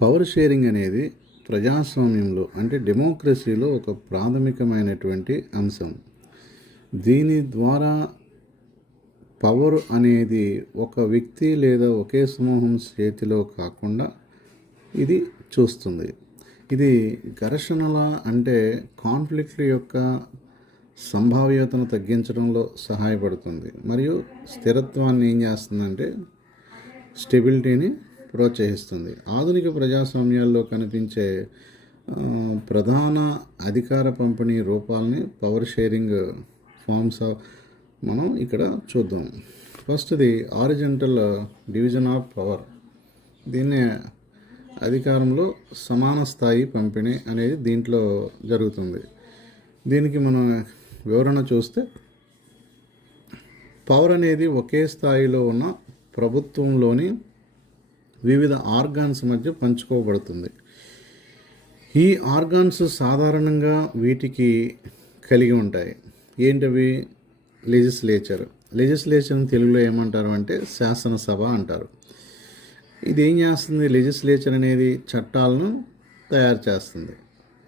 Power sharing అనేది ప్రజాస్వామ్యంలో అంటే డెమోక్రసీలో ఒక ప్రాథమికమైనటువంటి అంశం. దీని ద్వారా పవర్ అనేది ఒక వ్యక్తి లేదా ఒకే సమూహం చేతిలో కాకుండా ఇది చూస్తుంది. ఇది ఘర్షణల అంటే కాన్ఫ్లిక్ట్ల యొక్క సంభావ్యతను తగ్గించడంలో సహాయపడుతుంది మరియు స్థిరత్వాన్ని ఏం చేస్తుందంటే స్టెబిలిటీని ప్రోత్సహిస్తుంది. ఆధునిక ప్రజాస్వామ్యాల్లో కనిపించే ప్రధాన అధికార పంపిణీ రూపాలని పవర్ షేరింగ్ ఫార్మ్స్ మనం ఇక్కడ చూద్దాం. ఫస్ట్ది హారిజంటల్ డివిజన్ ఆఫ్ పవర్. దీన్నే అధికారంలో సమాన స్థాయి పంపిణీ అనేది దీంట్లో జరుగుతుంది. దీనికి మనం వివరణ చూస్తే పవర్ అనేది ఒకే స్థాయిలో ఉన్న ప్రభుత్వంలోని వివిధ ఆర్గాన్స్ మధ్య పంచుకోబడుతుంది. ఈ ఆర్గాన్స్ సాధారణంగా వీటికి కలిగి ఉంటాయి. ఏంటవి? లెజిస్లేచర్ తెలుగులో ఏమంటారు అంటే శాసనసభ అంటారు. ఇది ఏం చేస్తుంది? లెజిస్లేచర్ అనేది చట్టాలను తయారు చేస్తుంది.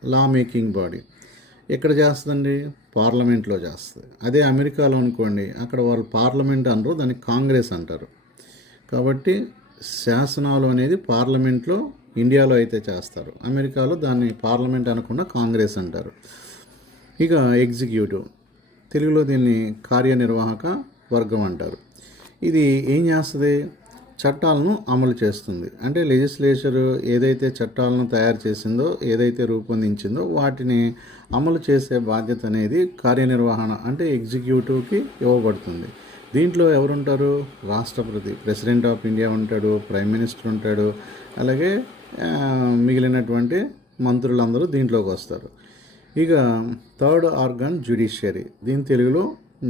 లా మేకింగ్ బాడీ ఎక్కడ చేస్తుందండి? పార్లమెంట్లో చేస్తుంది. అదే అమెరికాలో అనుకోండి, అక్కడ వాళ్ళు పార్లమెంట్ అనరు, దాన్ని కాంగ్రెస్ అంటారు. కాబట్టి శాసనాలు అనేది పార్లమెంట్లో ఇండియాలో అయితే చేస్తారు, అమెరికాలో దాన్ని పార్లమెంట్ అనకుండా కాంగ్రెస్ అంటారు. ఇక ఎగ్జిక్యూటివ్, తెలుగులో దీన్ని కార్యనిర్వాహక వర్గం అంటారు. ఇది ఏం చేస్తుంది? చట్టాలను అమలు చేస్తుంది. అంటే లెజిస్లేచర్ ఏదైతే చట్టాలను తయారు చేసిందో, ఏదైతే రూపొందించిందో వాటిని అమలు చేసే బాధ్యత అనేది కార్యనిర్వహణ అంటే ఎగ్జిక్యూటివ్కి ఇవ్వబడుతుంది. దీంట్లో ఎవరుంటారు? రాష్ట్రపతి, ప్రెసిడెంట్ ఆఫ్ ఇండియా ఉంటాడు, ప్రైమ్ మినిస్టర్ ఉంటాడు, అలాగే మిగిలినటువంటి మంత్రులందరూ దీంట్లోకి వస్తారు. ఇక థర్డ్ ఆర్గాన్ జ్యుడిషియరీ, దీని తెలుగులో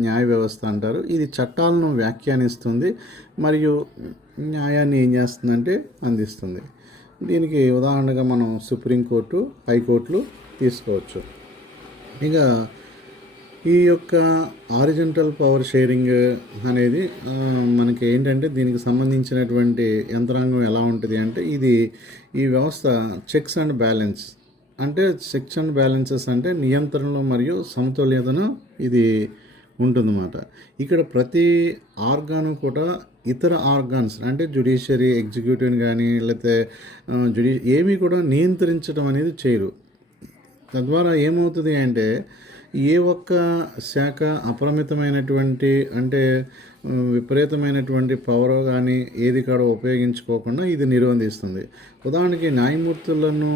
న్యాయ వ్యవస్థ అంటారు. ఇది చట్టాలను వ్యాఖ్యానిస్తుంది మరియు న్యాయాన్ని ఏం చేస్తుందంటే అందిస్తుంది. దీనికి ఉదాహరణగా మనం సుప్రీంకోర్టు, హైకోర్టులు తీసుకోవచ్చు. ఇక ఈ యొక్క హారిజంటల్ పవర్ షేరింగ్ అనేది మనకి ఏంటంటే దీనికి సంబంధించినటువంటి యంత్రాంగం ఎలా ఉంటుంది అంటే ఈ వ్యవస్థ చెక్స్ అండ్ బ్యాలెన్స్ అంటే చెక్స్ అండ్ బ్యాలెన్సెస్ అంటే నియంత్రణలు మరియు సమతుల్యతను ఇది ఉంటుందన్నమాట. ఇక్కడ ప్రతి ఆర్గాను కూడా ఇతర ఆర్గాన్స్ అంటే జ్యుడిషియరీ, ఎగ్జిక్యూటివ్ కానీ లేకపోతే ఏమీ కూడా నియంత్రించడం అనేది చేయరు. తద్వారా ఏమవుతుంది అంటే ఏ ఒక్క శాఖ అపరిమితమైనటువంటి అంటే విపరీతమైన పవర్ కానీ ఏది కూడా ఉపయోగించుకోకుండా ఇది నిర్బంధిస్తుంది. ఉదాహరణకి న్యాయమూర్తులను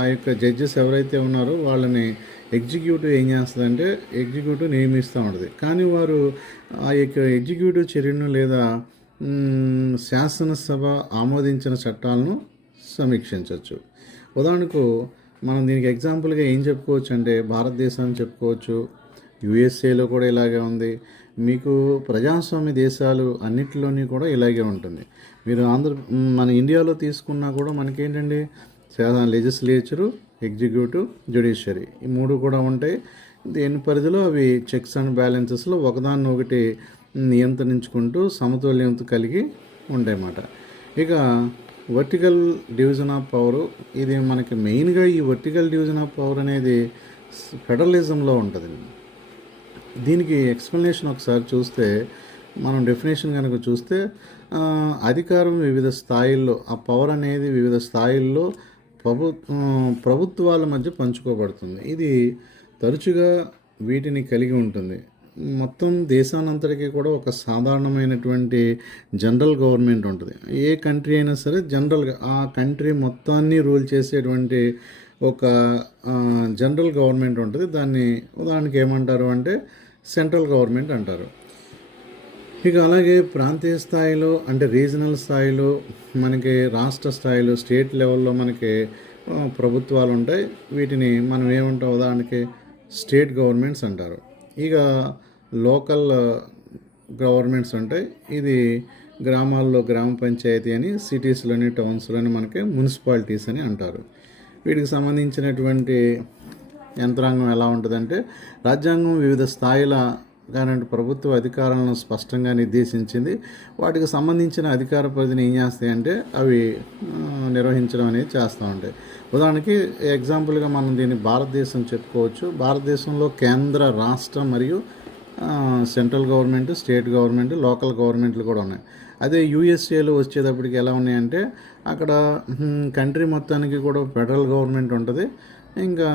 ఆ యొక్క జడ్జెస్ ఎవరైతే ఉన్నారో వాళ్ళని ఎగ్జిక్యూటివ్ ఏం చేస్తుందంటే ఎగ్జిక్యూటివ్ నియమిస్తూ ఉంటుంది. కానీ వారు ఆ యొక్క ఎగ్జిక్యూటివ్ చర్యను లేదా శాసనసభ ఆమోదించిన చట్టాలను సమీక్షించవచ్చు. ఉదాహరణకు మనం దీనికి ఎగ్జాంపుల్గా ఏం చెప్పుకోవచ్చు అంటే భారతదేశాన్ని చెప్పుకోవచ్చు, యుఎస్ఏలో కూడా ఇలాగే ఉంది. మీకు ప్రజాస్వామ్య దేశాలు అన్నిటిలోని కూడా ఇలాగే ఉంటుంది. మీరు మన ఇండియాలో తీసుకున్నా కూడా మనకేంటండి లెజిస్లేచరు, ఎగ్జిక్యూటివ్, జ్యుడిషియరీ ఈ మూడు కూడా ఉంటాయి. దీని పరిధిలో అవి చెక్స్ అండ్ బ్యాలెన్సెస్లో ఒకదాన్ని ఒకటి నియంత్రించుకుంటూ సమతుల్యత కలిగి ఉంటాయన్నమాట. ఇక వర్టికల్ డివిజన్ ఆఫ్ పవర్, ఇది మనకి మెయిన్గా ఈ వర్టికల్ డివిజన్ ఆఫ్ పవర్ అనేది ఫెడరలిజంలో ఉంటుంది. దీనికి ఎక్స్ప్లెనేషన్ ఒకసారి చూస్తే మనం డెఫినేషన్ కనుక చూస్తే అధికారం వివిధ స్థాయిల్లో, ఆ పవర్ అనేది వివిధ స్థాయిల్లో ప్రభుత్వాల మధ్య పంచుకోబడుతుంది. ఇది తరచుగా వీటిని కలిగి ఉంటుంది. మొత్తం దేశానంతటికీ కూడా ఒక సాధారణమైనటువంటి జనరల్ గవర్నమెంట్ ఉంటుంది. ఏ కంట్రీ అయినా సరే జనరల్గా ఆ కంట్రీ మొత్తాన్ని రూల్ చేసేటువంటి ఒక జనరల్ గవర్నమెంట్ ఉంటుంది. దాన్ని ఉదాహరణకి ఏమంటారు అంటే సెంట్రల్ గవర్నమెంట్ అంటారు. ఇక అలాగే ప్రాంతీయ స్థాయిలో అంటే రీజనల్ స్థాయిలో మనకి రాష్ట్ర స్థాయిలో స్టేట్ లెవెల్లో మనకి ప్రభుత్వాలు ఉంటాయి. వీటిని మనం ఏమంటాం? ఉదాహరణకి స్టేట్ గవర్నమెంట్స్ అంటారు. ఇక లోకల్ గవర్నమెంట్స్ ఉంటాయి. ఇది గ్రామాల్లో గ్రామ పంచాయతీ అని, సిటీస్లోని టౌన్స్లోని మనకి మున్సిపాలిటీస్ అని అంటారు. వీటికి సంబంధించినటువంటి యంత్రాంగం ఎలా ఉంటుందంటే రాజ్యాంగం వివిధ స్థాయిల కానివ్వండి ప్రభుత్వ అధికారాలను స్పష్టంగా నిర్దేశించింది. వాటికి సంబంధించిన అధికార పరిధిని ఏం చేస్తాయంటే అవి నిర్వహించడం అనేది చేస్తూ ఉంటాయి. ఉదాహరణకి ఎగ్జాంపుల్గా మనం దీన్ని భారతదేశం చెప్పుకోవచ్చు. భారతదేశంలో కేంద్ర, రాష్ట్ర మరియు central government, state government, local గవర్నమెంట్లు కూడా ఉన్నాయి. అదే యూఎస్ఏలో వచ్చేటప్పటికి ఎలా ఉన్నాయంటే అక్కడ కంట్రీ మొత్తానికి కూడా ఫెడరల్ గవర్నమెంట్ ఉంటుంది. ఇంకా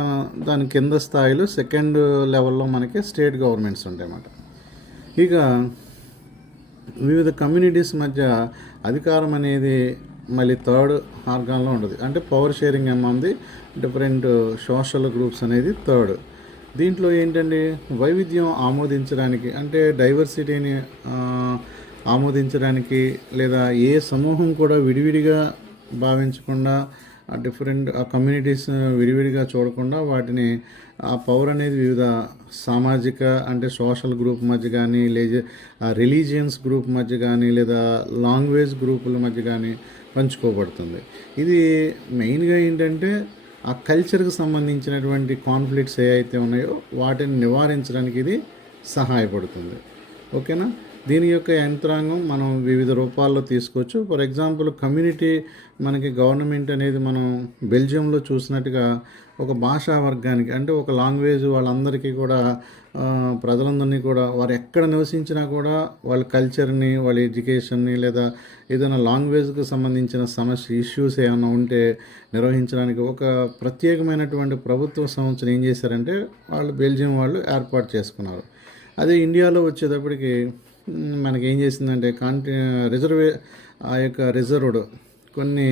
దాని కింద స్థాయిలో సెకండ్ లెవెల్లో మనకి స్టేట్ గవర్నమెంట్స్ ఉంటాయి అన్నమాట. ఇక వివిధ కమ్యూనిటీస్ మధ్య అధికారం అనేది మళ్ళీ థర్డ్ ఆర్గాన్లో ఉంటుంది. అంటే power sharing among the different social groups అనేది థర్డ్. దీంట్లో ఏంటంటే వైవిధ్యం ఆమోదించడానికి, అంటే డైవర్సిటీని ఆమోదించడానికి, లేదా ఏ సమూహం కూడా విడివిడిగా భావించకుండా డిఫరెంట్ కమ్యూనిటీస్ విడివిడిగా చూడకుండా వాటిని ఆ పవర్ అనేది వివిధ సామాజిక, అంటే సోషల్ గ్రూప్ మధ్య కానీ, లేదా రిలీజియన్స్ గ్రూప్ మధ్య కానీ, లేదా లాంగ్వేజ్ గ్రూపుల మధ్య కానీ పంచుకోబడుతుంది. ఇది మెయిన్గా ఏంటంటే ఆ కల్చర్కి సంబంధించినటువంటి కాన్ఫ్లిక్ట్స్ ఏవైతే ఉన్నాయో వాటిని నివారించడానికి ఇది సహాయపడుతుంది. ఓకేనా. దీని యొక్క యంత్రాంగం మనం వివిధ రూపాల్లో తీసుకోవచ్చు. ఫర్ ఎగ్జాంపుల్ కమ్యూనిటీ, మనకి గవర్నమెంట్ అనేది మనం బెల్జియంలో చూసినట్టుగా ఒక భాషా వర్గానికి, అంటే ఒక లాంగ్వేజ్ వాళ్ళందరికీ కూడా ప్రజలందరినీ కూడా వారు ఎక్కడ నివసించినా కూడా వాళ్ళ కల్చర్ని, వాళ్ళ ఎడ్యుకేషన్ని, లేదా ఏదైనా లాంగ్వేజ్కి సంబంధించిన సమస్య ఇష్యూస్ ఏమైనా ఉంటే నిర్వహించడానికి ఒక ప్రత్యేకమైనటువంటి ప్రభుత్వ సంస్థను ఏం చేశారంటే వాళ్ళు బెల్జియం వాళ్ళు ఏర్పాటు చేసుకున్నారు. అదే ఇండియాలో వచ్చేటప్పటికి మనకి ఏం చేసిందంటే ఆ యొక్క రిజర్వ్డ్ కొన్ని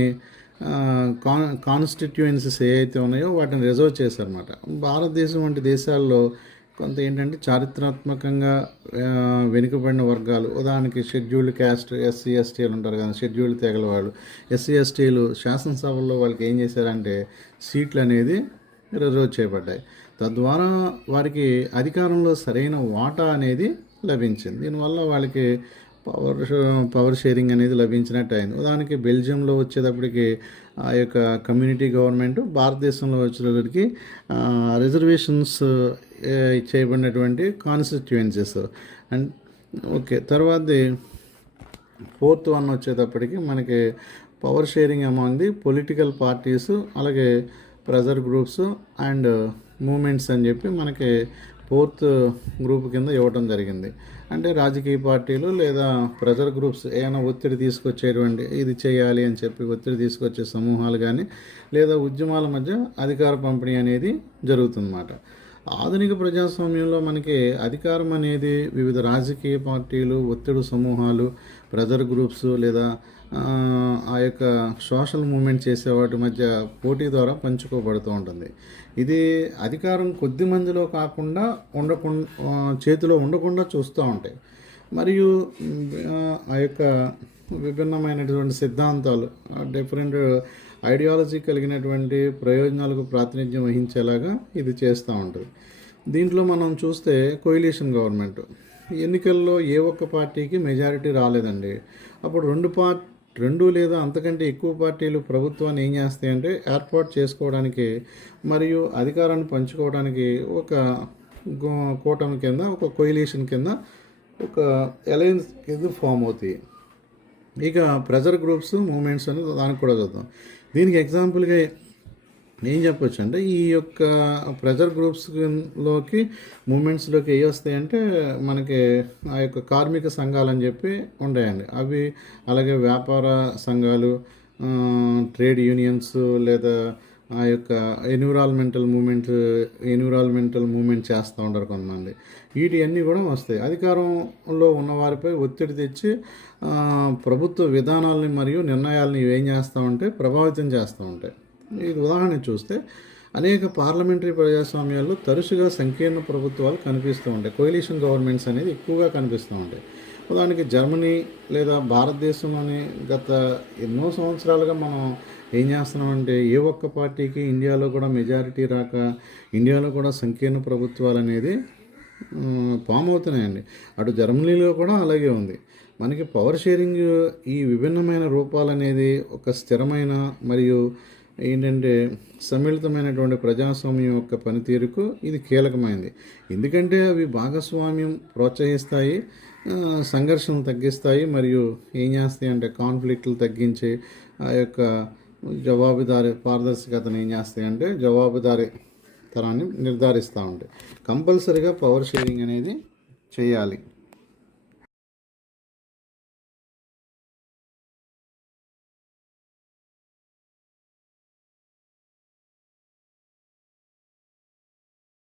కాన్స్టిట్యుయెన్సీస్ ఏవైతే ఉన్నాయో వాటిని రిజర్వ్ చేశారన్నమాట. భారతదేశం వంటి దేశాల్లో కొంత ఏంటంటే చారిత్రాత్మకంగా వెనుకబడిన వర్గాలు, ఉదాహరణకి షెడ్యూల్డ్ క్యాస్ట్, ఎస్సీ ఎస్టీలు ఉంటారు కదా, షెడ్యూల్డ్ తెగల వాళ్ళు, ఎస్సీ ఎస్టీలు శాసనసభల్లో వాళ్ళకి ఏం చేశారంటే సీట్లు అనేది రిజర్వ్ చేయబడ్డాయి. తద్వారా వారికి అధికారంలో సరైన వాటా అనేది లభించింది. దీనివల్ల వాళ్ళకి పవర్ షేరింగ్ అనేది లభించినట్టు అయింది. ఉదాహరణకి బెల్జియంలో వచ్చేటప్పటికి ఆ యొక్క కమ్యూనిటీ గవర్నమెంట్, భారతదేశంలో వచ్చేటప్పటికి రిజర్వేషన్స్ చేయబడినటువంటి కాన్స్టిట్యుయెన్సీస్. అండ్ ఓకే, తర్వాతది ఫోర్త్ వన్ వచ్చేటప్పటికి మనకి power sharing among the political parties, అలాగే ప్రెజర్ గ్రూప్స్ అండ్ మూమెంట్స్ అని చెప్పి మనకి ఫోర్త్ గ్రూప్ కింద ఇవ్వటం జరిగింది. అంటే రాజకీయ పార్టీలు లేదా ప్రెజర్ గ్రూప్స్ ఏమైనా ఒత్తిడి తీసుకొచ్చేటువంటి, ఇది చేయాలి అని చెప్పి ఒత్తిడి తీసుకొచ్చే సమూహాలు కానీ, లేదా ఉద్యమాల మధ్య అధికార పంపిణీ అనేది జరుగుతుందన్నమాట. ఆధునిక ప్రజాస్వామ్యంలో మనకి అధికారం అనేది వివిధ రాజకీయ పార్టీలు, ఒత్తిడి సమూహాలు, ప్రెజర్ గ్రూప్స్ లేదా ఆ యొక్క సోషల్ మూమెంట్ చేసే వాటి మధ్య పోటీ ద్వారా పంచుకోబడుతూ ఉంటుంది. ఇది అధికారం కొద్ది మందిలో కాకుండా చేతిలో ఉండకుండా చూస్తూ ఉంటాయి. మరియు ఆ యొక్క విభిన్నమైనటువంటి సిద్ధాంతాలు, డిఫరెంట్ ఐడియాలజీ కలిగినటువంటి ప్రయోజనాలకు ప్రాతినిధ్యం వహించేలాగా ఇది చేస్తూ ఉంటుంది. దీంట్లో మనం చూస్తే కోయిలేషన్ గవర్నమెంట్ ఎన్నికల్లో ఏ ఒక్క పార్టీకి మెజారిటీ రాలేదండి. అప్పుడు రెండు లేదా అంతకంటే ఎక్కువ పార్టీలు ప్రభుత్వాన్ని ఏం చేస్తాయంటే ఏర్పాటు చేసుకోవడానికి మరియు అధికారాన్ని పంచుకోవడానికి ఒక కూటమి కింద, ఒక కోయిలేషన్ కింద, ఒక అలయన్స్ కింద ఫామ్ అవుతాయి. ఇక ప్రెజర్ గ్రూప్స్, మూమెంట్స్ అని దానికి కూడా చూద్దాం. దీనికి ఎగ్జాంపుల్గా ఏం చెప్పొచ్చు అంటే ఈ యొక్క ప్రెజర్ గ్రూప్స్లోకి, మూమెంట్స్లోకి ఏ వస్తాయంటే మనకి ఆ యొక్క కార్మిక సంఘాలు అని చెప్పి ఉంటాయండి. అవి అలాగే వ్యాపార సంఘాలు, ట్రేడ్ యూనియన్స్, లేదా ఆ యొక్క ఎన్విరాన్మెంటల్ మూమెంట్ చేస్తూ ఉంటారు కొంతమంది. వీటి కూడా వస్తాయి. అధికారంలో ఉన్నవారిపై ఒత్తిడి తెచ్చి ప్రభుత్వ విధానాలని మరియు నిర్ణయాలను ఇవేం చేస్తూ ఉంటే ప్రభావితం చేస్తూ ఉంటాయి. ఇది ఉదాహరణ చూస్తే అనేక పార్లమెంటరీ ప్రజాస్వామ్యాల్లో తరచుగా సంకీర్ణ ప్రభుత్వాలు కనిపిస్తూ ఉంటాయి. కోయిలేషన్ గవర్నమెంట్స్ అనేది ఎక్కువగా కనిపిస్తూ ఉంటాయి. ఉదాహరణకి జర్మనీ లేదా భారతదేశంలోని గత ఎన్నో సంవత్సరాలుగా మనం ఏం చేస్తున్నామంటే ఏ ఒక్క పార్టీకి ఇండియాలో కూడా మెజారిటీ రాక ఇండియాలో కూడా సంకీర్ణ ప్రభుత్వాలు అనేది ఫామ్ అవుతున్నాయండి. అటు జర్మనీలో కూడా అలాగే ఉంది. మనకి పవర్ షేరింగ్ ఈ విభిన్నమైన రూపాలు అనేది ఒక స్థిరమైన మరియు ఏంటంటే సమ్మిళితమైనటువంటి ప్రజాస్వామ్యం యొక్క పనితీరుకు ఇది కీలకమైనది. ఎందుకంటే అవి భాగస్వామ్యం ప్రోత్సహిస్తాయి, సంఘర్షణలు తగ్గిస్తాయి, మరియు ఏం చేస్తాయి అంటే కాన్ఫ్లిక్ట్లు తగ్గించి ఆ యొక్క జవాబుదారీ పారదర్శకతను ఏం చేస్తాయి అంటే జవాబుదారీ తరాన్ని నిర్ధారిస్తూ ఉంటాయి. కంపల్సరీగా పవర్ షేరింగ్ అనేది చేయాలి.